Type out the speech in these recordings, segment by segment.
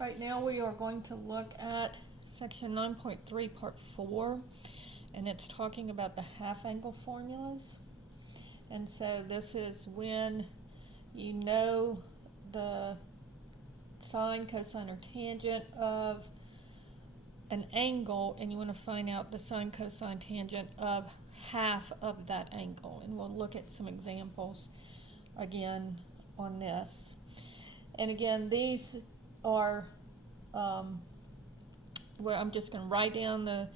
Right now we are going to look at section 9.3 part 4, and it's talking about the half angle formulas. And so this is when you know the sine, cosine, or tangent of an angle and you want to find out the sine, cosine, tangent of half of that angle. And we'll look at some examples again on this. And again, these are where I'm just going to write down the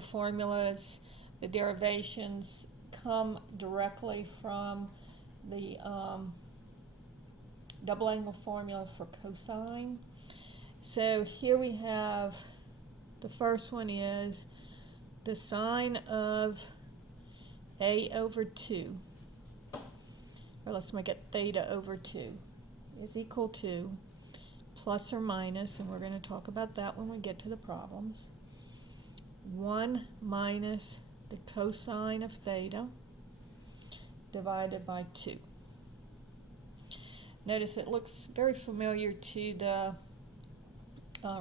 formulas. The derivations come directly from the double angle formula for cosine. So here we have, the first one is the sine of a over 2, or let's make it theta over 2, is equal to plus or minus, and we're going to talk about that when we get to the problems, 1 minus the cosine of theta divided by 2. Notice it looks very familiar to the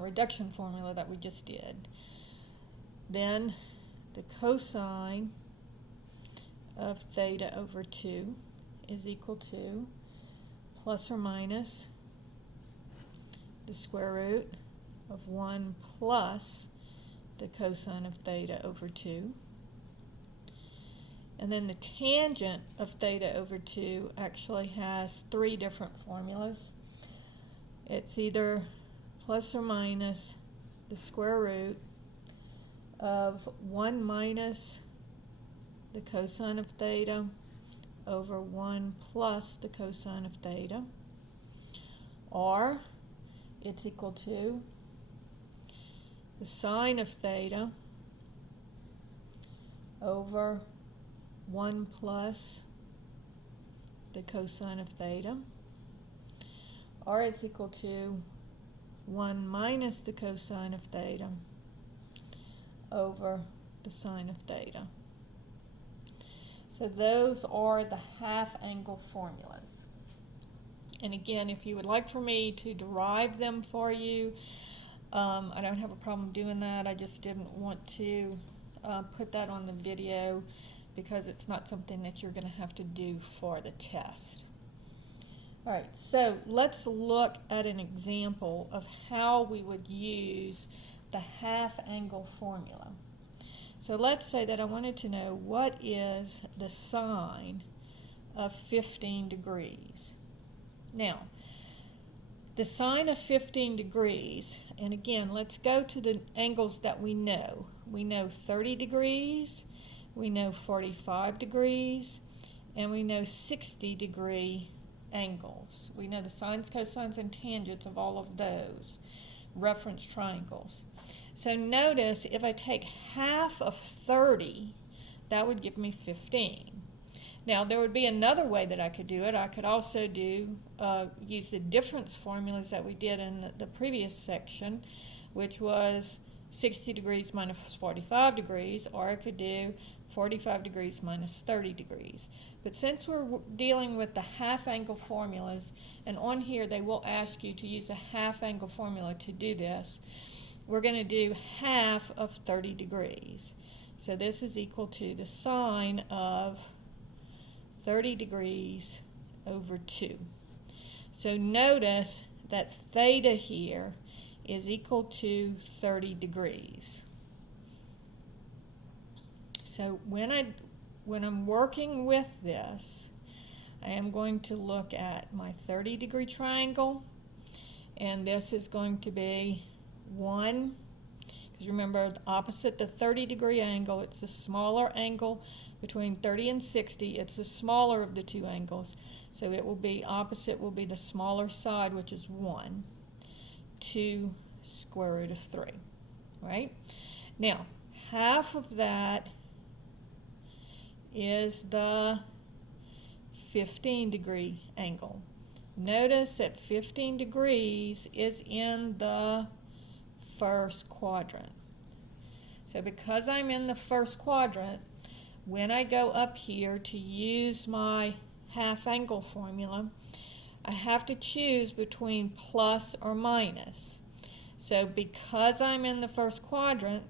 reduction formula that we just did. Then the cosine of theta over 2 is equal to plus or minus the square root of 1 plus the cosine of theta over 2. And then the tangent of theta over 2 actually has 3 different formulas. It's either plus or minus the square root of 1 minus the cosine of theta over 1 plus the cosine of theta, or it's equal to the sine of theta over 1 plus the cosine of theta, or it's equal to 1 minus the cosine of theta over the sine of theta. So those are the half angle formulas. And again, if you would like for me to derive them for you, I don't have a problem doing that. I just didn't want to put that on the video because it's not something that you're going to have to do for the test. All right, so let's look at an example of how we would use the half angle formula. So let's say that I wanted to know what is the sine of 15 degrees. Now, the sine of 15 degrees, and again, let's go to the angles that we know. We know 30 degrees, we know 45 degrees, and we know 60 degree angles. We know the sines, cosines, and tangents of all of those reference triangles. So notice if I take half of 30, that would give me 15. Now there would be another way that I could do it. I could also use the difference formulas that we did in the previous section, which was 60 degrees minus 45 degrees, or I could do 45 degrees minus 30 degrees. But since we're dealing with the half angle formulas, and on here they will ask you to use a half angle formula to do this, we're going to do half of 30 degrees. So this is equal to the sine of 30 degrees over 2. So notice that theta here is equal to 30 degrees. So when I'm working with this, I am going to look at my 30 degree triangle, and this is going to be 1, because remember, opposite the 30 degree angle, it's the smaller angle between 30 and 60. It's the smaller of the two angles, so it will be opposite will be the smaller side, which is 1, 2 square root of 3, right? Now, half of that is the 15 degree angle. Notice that 15 degrees is in the first quadrant. So because I'm in the first quadrant, when I go up here to use my half angle formula, I have to choose between plus or minus. So because I'm in the first quadrant,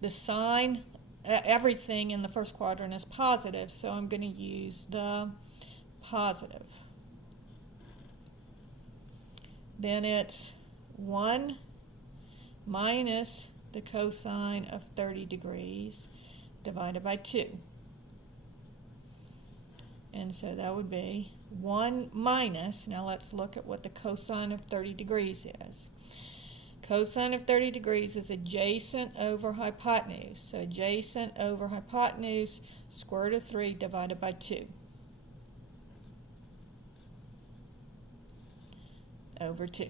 the sign, everything in the first quadrant is positive, so I'm going to use the positive. Then it's 1 minus the cosine of 30 degrees divided by 2. And so that would be 1 minus, now let's look at what the cosine of 30 degrees is. Cosine of 30 degrees is adjacent over hypotenuse. So adjacent over hypotenuse, square root of 3 divided by 2. Over 2.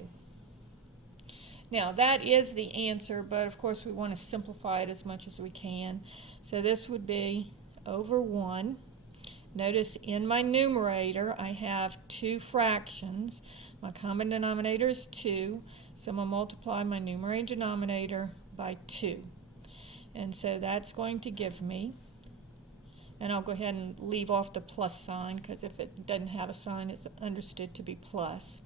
Now that is the answer, but of course we want to simplify it as much as we can. So this would be over 1. Notice in my numerator I have 2 fractions. My common denominator is 2, so I'm going to multiply my numerator and denominator by 2. And so that's going to give me, and I'll go ahead and leave off the plus sign because if it doesn't have a sign it's understood to be plus.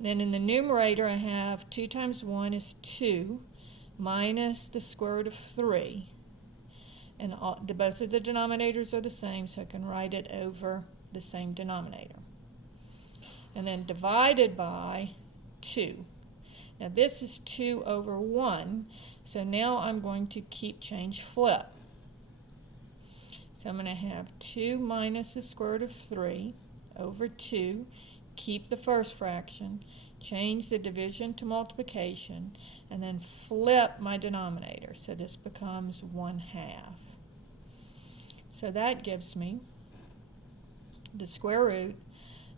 Then in the numerator I have 2 times 1 is 2 minus the square root of 3. And both of the denominators are the same, so I can write it over the same denominator. And then divided by 2. Now this is 2 over 1, so now I'm going to keep change flip. So I'm going to have 2 minus the square root of 3 over 2. Keep the first fraction, change the division to multiplication, and then flip my denominator. So this becomes 1/2. So that gives me the square root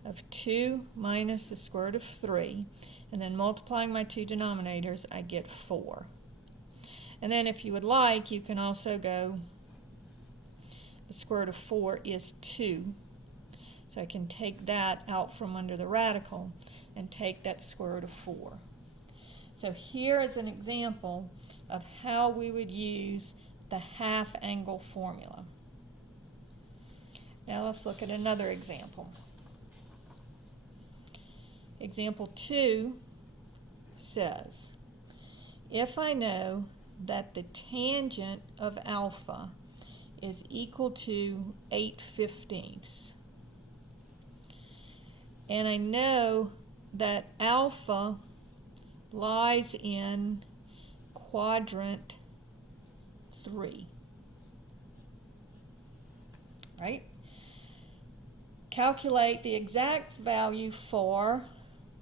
of 2 minus the square root of 3, and then multiplying my 2 denominators, I get 4. And then if you would like, you can also go, the square root of 4 is 2. So I can take that out from under the radical and take that square root of 4. So here is an example of how we would use the half angle formula. Now let's look at another example. Example 2 says, if I know that the tangent of alpha is equal to 8/15, and I know that alpha lies in quadrant 3, right? Calculate the exact value for,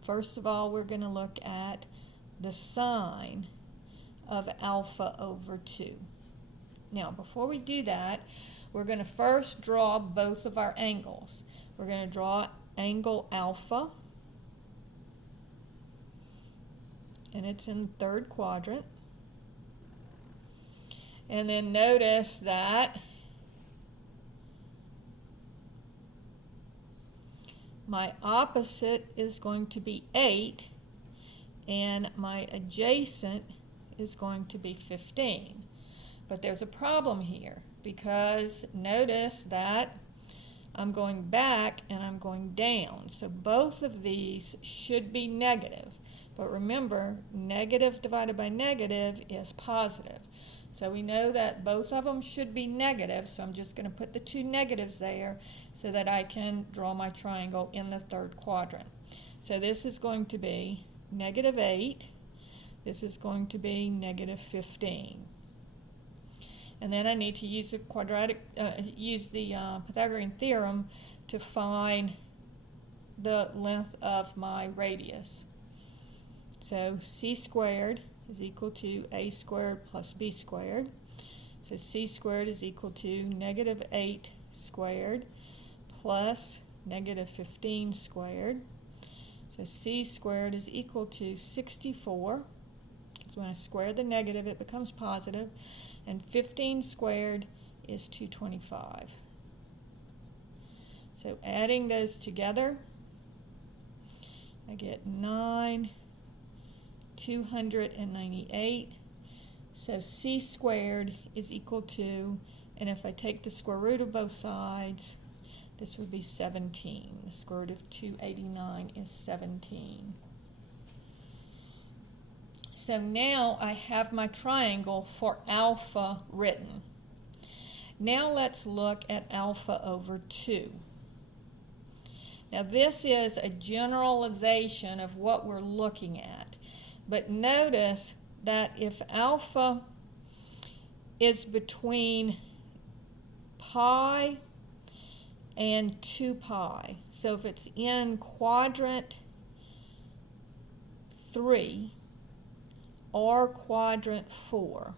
first of all, we're going to look at the sine of alpha over 2. Now, before we do that, we're going to first draw both of our angles. We're going to draw angle alpha, and it's in the third quadrant. And then notice that my opposite is going to be 8, and my adjacent is going to be 15. But there's a problem here, because notice that I'm going back and I'm going down. So both of these should be negative. But remember, negative divided by negative is positive. So we know that both of them should be negative, so I'm just going to put the 2 negatives there so that I can draw my triangle in the third quadrant. So this is going to be -8. This is going to be -15. And then I need to use the Pythagorean theorem to find the length of my radius. So c squared is equal to a squared plus b squared. So c squared is equal to -8 squared plus -15 squared. So c squared is equal to 64. So when I square the negative, it becomes positive. And 15 squared is 225. So adding those together, I get 9,298. So c squared is equal to, and if I take the square root of both sides, this would be 17. The square root of 289 is 17. so now I have my triangle for alpha written. Now let's look at alpha over 2. Now this is a generalization of what we're looking at. But notice that if alpha is between pi and 2 pi, so if it's in quadrant 3 or quadrant 4,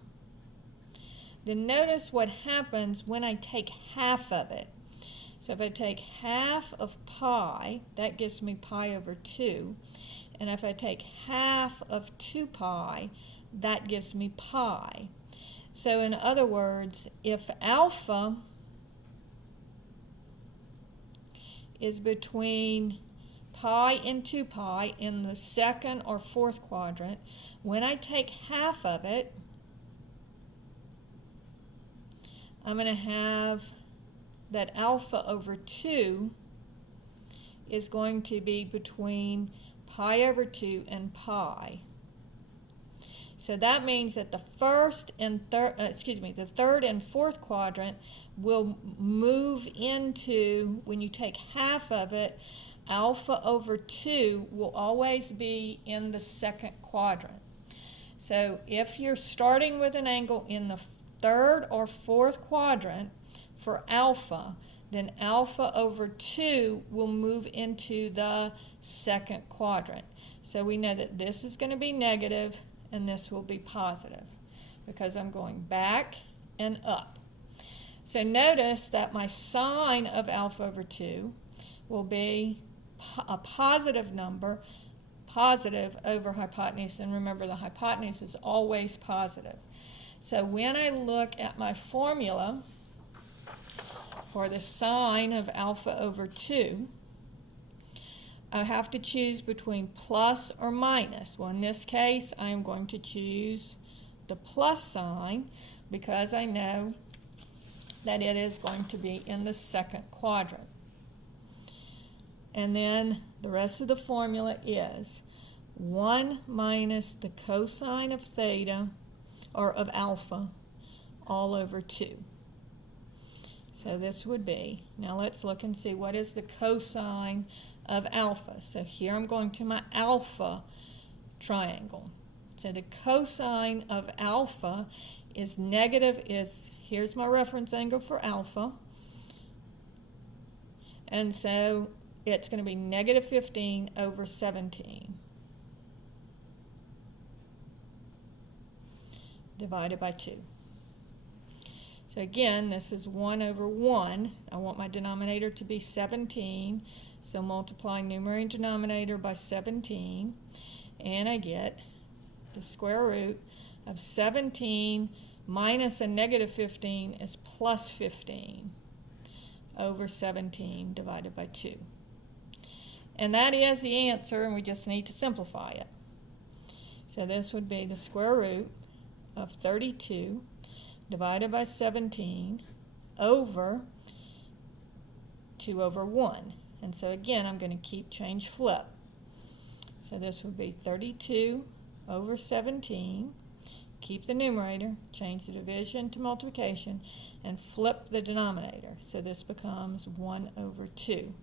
then notice what happens when I take half of it. So if I take half of pi, that gives me pi over 2. And if I take half of 2 pi, that gives me pi. So in other words, if alpha is between pi and 2 pi in the second or fourth quadrant, when I take half of it, I'm going to have that alpha over 2 is going to be between pi over 2 and pi. So that means that the the third and fourth quadrant will move into, when you take half of it, alpha over 2 will always be in the second quadrant. So if you're starting with an angle in the third or fourth quadrant for alpha, then alpha over 2 will move into the second quadrant. So we know that this is going to be negative and this will be positive because I'm going back and up. So notice that my sign of alpha over 2 will be a positive number, positive over hypotenuse, and remember the hypotenuse is always positive. So when I look at my formula for the sine of alpha over 2, I have to choose between plus or minus. Well, in this case, I am going to choose the plus sign because I know that it is going to be in the second quadrant. And then the rest of the formula is 1 minus the cosine of theta, or of alpha, all over 2. So this would be, now let's look and see what is the cosine of alpha. So here I'm going to my alpha triangle. So the cosine of alpha is here's my reference angle for alpha. And so it's going to be negative 15 over 17 divided by 2. So again, this is 1 over 1. I want my denominator to be 17. So multiply numerator and denominator by 17. And I get the square root of 17 minus a negative 15 is plus 15 over 17 divided by 2. And that is the answer, and we just need to simplify it. So this would be the square root of 32 divided by 17 over 2 over 1. And so again, I'm going to change flip. So this would be 32 over 17. Keep the numerator, change the division to multiplication, and flip the denominator. So this becomes 1 over 2.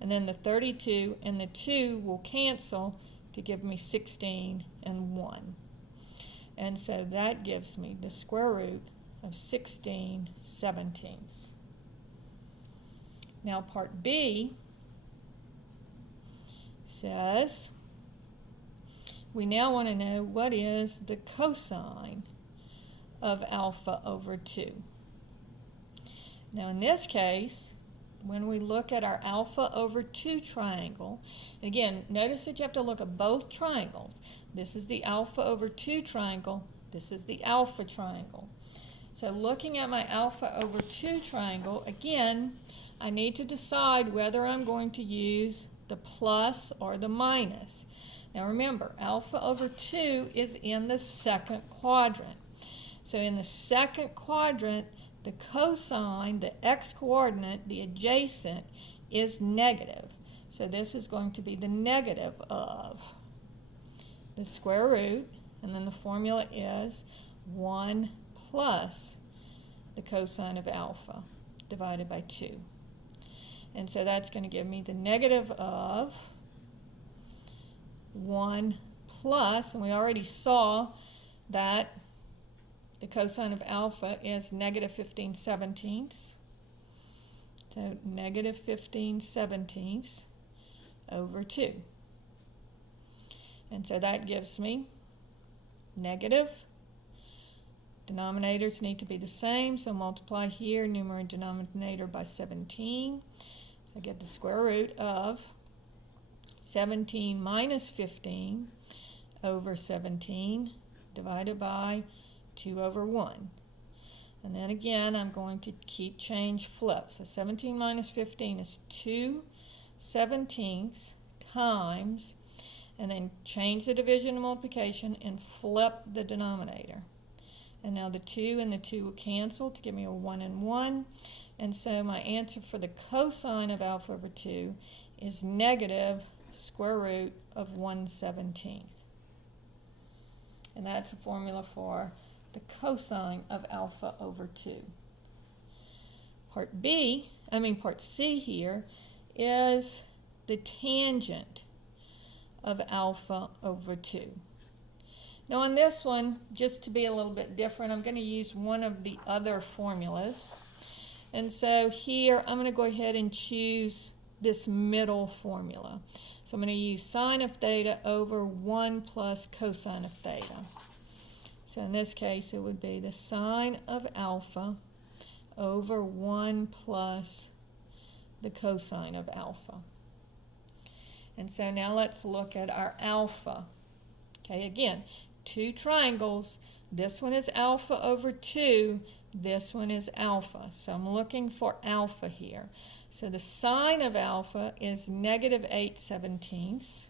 And then the 32 and the 2 will cancel to give me 16 and 1. And so that gives me the square root of 16/17. Now part B says we now want to know what is the cosine of alpha over 2. Now in this case, when we look at our alpha over 2 triangle, again, notice that you have to look at both triangles. This is the alpha over 2 triangle. This is the alpha triangle. So looking at my alpha over 2 triangle, again, I need to decide whether I'm going to use the plus or the minus. Now remember, alpha over 2 is in the second quadrant. So in the second quadrant, the cosine, the x-coordinate, the adjacent, is negative. So this is going to be the negative of the square root, and then the formula is 1 plus the cosine of alpha divided by 2. And so that's going to give me the negative of 1 plus, and we already saw that the cosine of alpha is negative 15/17. So negative 15/17 over 2. And so that gives me negative. Denominators need to be the same, so multiply here, numerator and denominator, by 17. So I get the square root of 17 minus 15 over 17 divided by 2 over 1. And then again, I'm going to keep change flip. So 17 minus 15 is 2/17 times, and then change the division and multiplication and flip the denominator. And now the 2 and the 2 will cancel to give me a 1 and 1. And so my answer for the cosine of alpha over 2 is negative square root of 1/17. And that's a formula for the cosine of alpha over 2. Part C here is the tangent of alpha over 2. Now on this one, just to be a little bit different, I'm going to use one of the other formulas. And so here, I'm going to go ahead and choose this middle formula. So I'm going to use sine of theta over 1 plus cosine of theta. So in this case, it would be the sine of alpha over 1 plus the cosine of alpha. And so now let's look at our alpha. Okay, again, two triangles. This one is alpha over 2. This one is alpha. So I'm looking for alpha here. So the sine of alpha is negative 8/17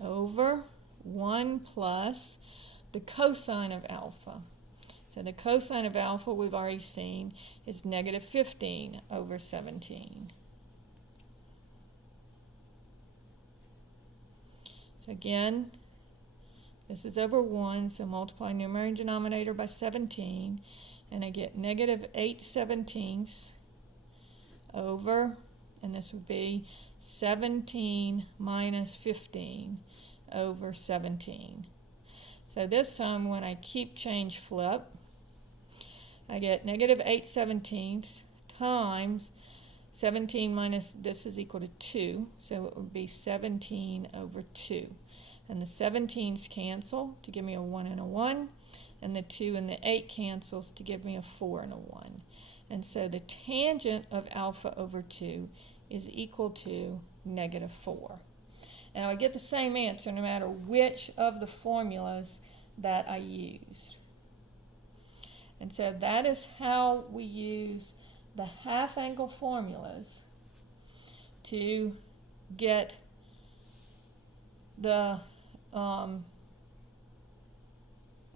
over 1 plus the cosine of alpha. So the cosine of alpha, we've already seen, is negative 15 over 17. So again, this is over 1, so multiply numerator and denominator by 17, and I get negative 8/17 over, and this would be 17 minus 15 over 17. So this time when I keep change flip, I get negative 8/17 times 17 minus, this is equal to 2, so it would be 17 over 2. And the 17's cancel to give me a 1 and a 1, and the 2 and the 8 cancels to give me a 4 and a 1. And so the tangent of alpha over 2 is equal to negative 4. And I get the same answer no matter which of the formulas that I used. And so that is how we use the half-angle formulas to get the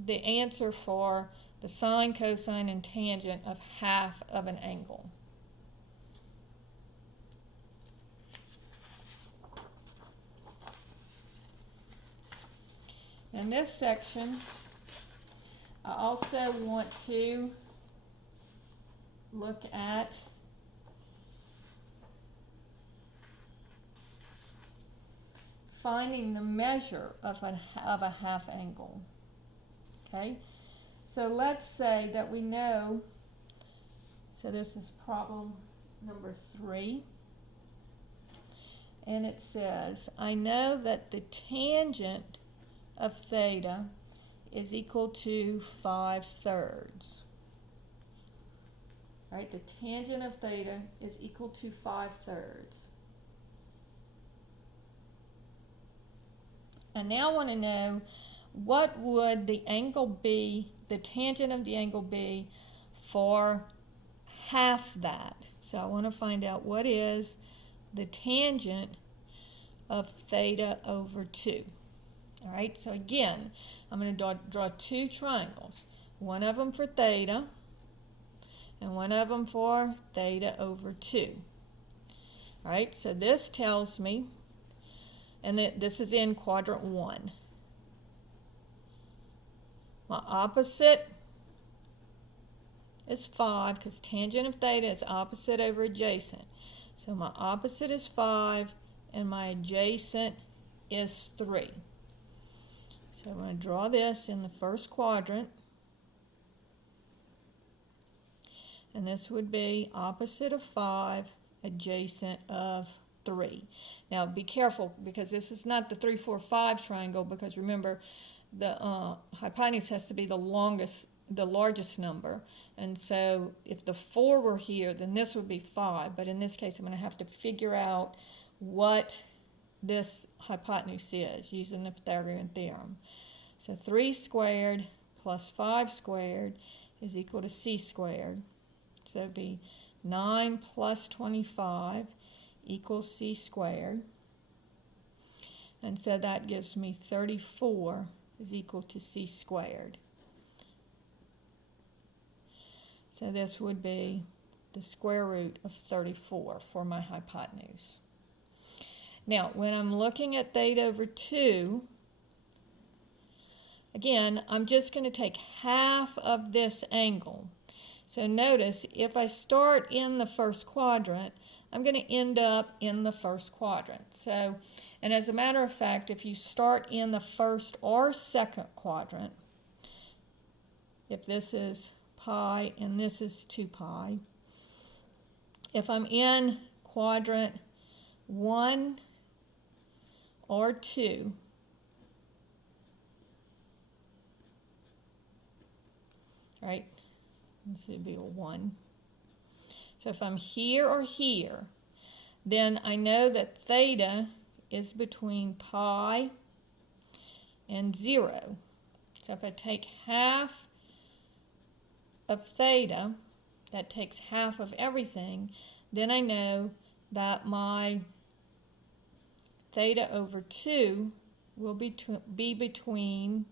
answer for the sine, cosine, and tangent of half of an angle. In this section, I also want to look at finding the measure of a half angle. Okay, so let's say that we know, so this is problem number 3, and it says, I know that the tangent of theta is equal to 5/3. Right, the tangent of theta is equal to 5/3. I now want to know, what would the angle be, the tangent of the angle be for half that? So I want to find out what is the tangent of theta over 2. All right, so again, I'm going to draw two triangles, one of them for theta and one of them for theta over 2. All right, so this tells me and this is in quadrant 1. My opposite is 5 because tangent of theta is opposite over adjacent. So my opposite is 5 and my adjacent is 3. So I'm going to draw this in the first quadrant. And this would be opposite of 5, adjacent of 3. Now be careful because this is not the 3, 4, 5 triangle, because remember the hypotenuse has to be the largest number. And so if the 4 were here, then this would be 5. But in this case, I'm going to have to figure out what this hypotenuse is using the Pythagorean theorem. So 3 squared plus 5 squared is equal to c squared. So it would be 9 plus 25 equals c squared. And so that gives me 34 is equal to c squared. So this would be the square root of 34 for my hypotenuse. Now, when I'm looking at theta over 2, again, I'm just going to take half of this angle. So notice, if I start in the first quadrant, I'm going to end up in the first quadrant. So, and as a matter of fact, if you start in the first or second quadrant, if this is pi and this is 2 pi, if I'm in quadrant 1 or 2, right? This would be a 1. So if I'm here or here, then I know that theta is between pi and 0. So if I take half of theta, that takes half of everything, then I know that my theta over 2 will be between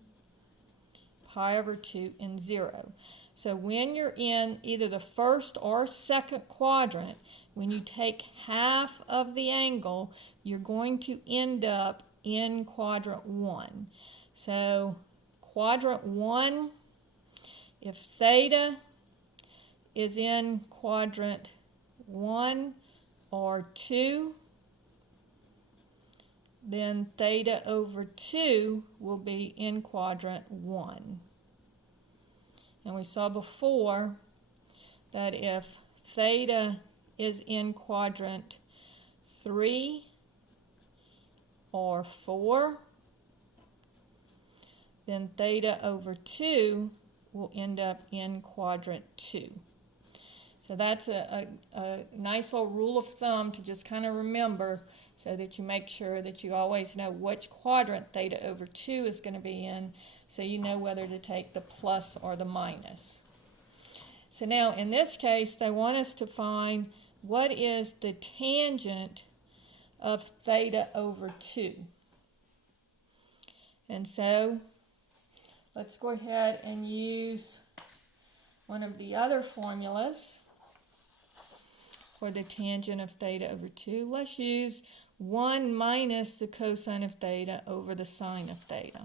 pi over 2 and 0. So when you're in either the first or second quadrant, when you take half of the angle, you're going to end up in quadrant 1. So quadrant 1, if theta is in quadrant 1 or 2, then theta over 2 will be in quadrant 1. And we saw before that if theta is in quadrant 3 or 4, then theta over 2 will end up in quadrant 2. So that's a nice little rule of thumb to just kind of remember, so that you make sure that you always know which quadrant theta over 2 is going to be in, so you know whether to take the plus or the minus. So now in this case, they want us to find what is the tangent of theta over 2. And so let's go ahead and use one of the other formulas for the tangent of theta over 2. Let's use 1 minus the cosine of theta over the sine of theta.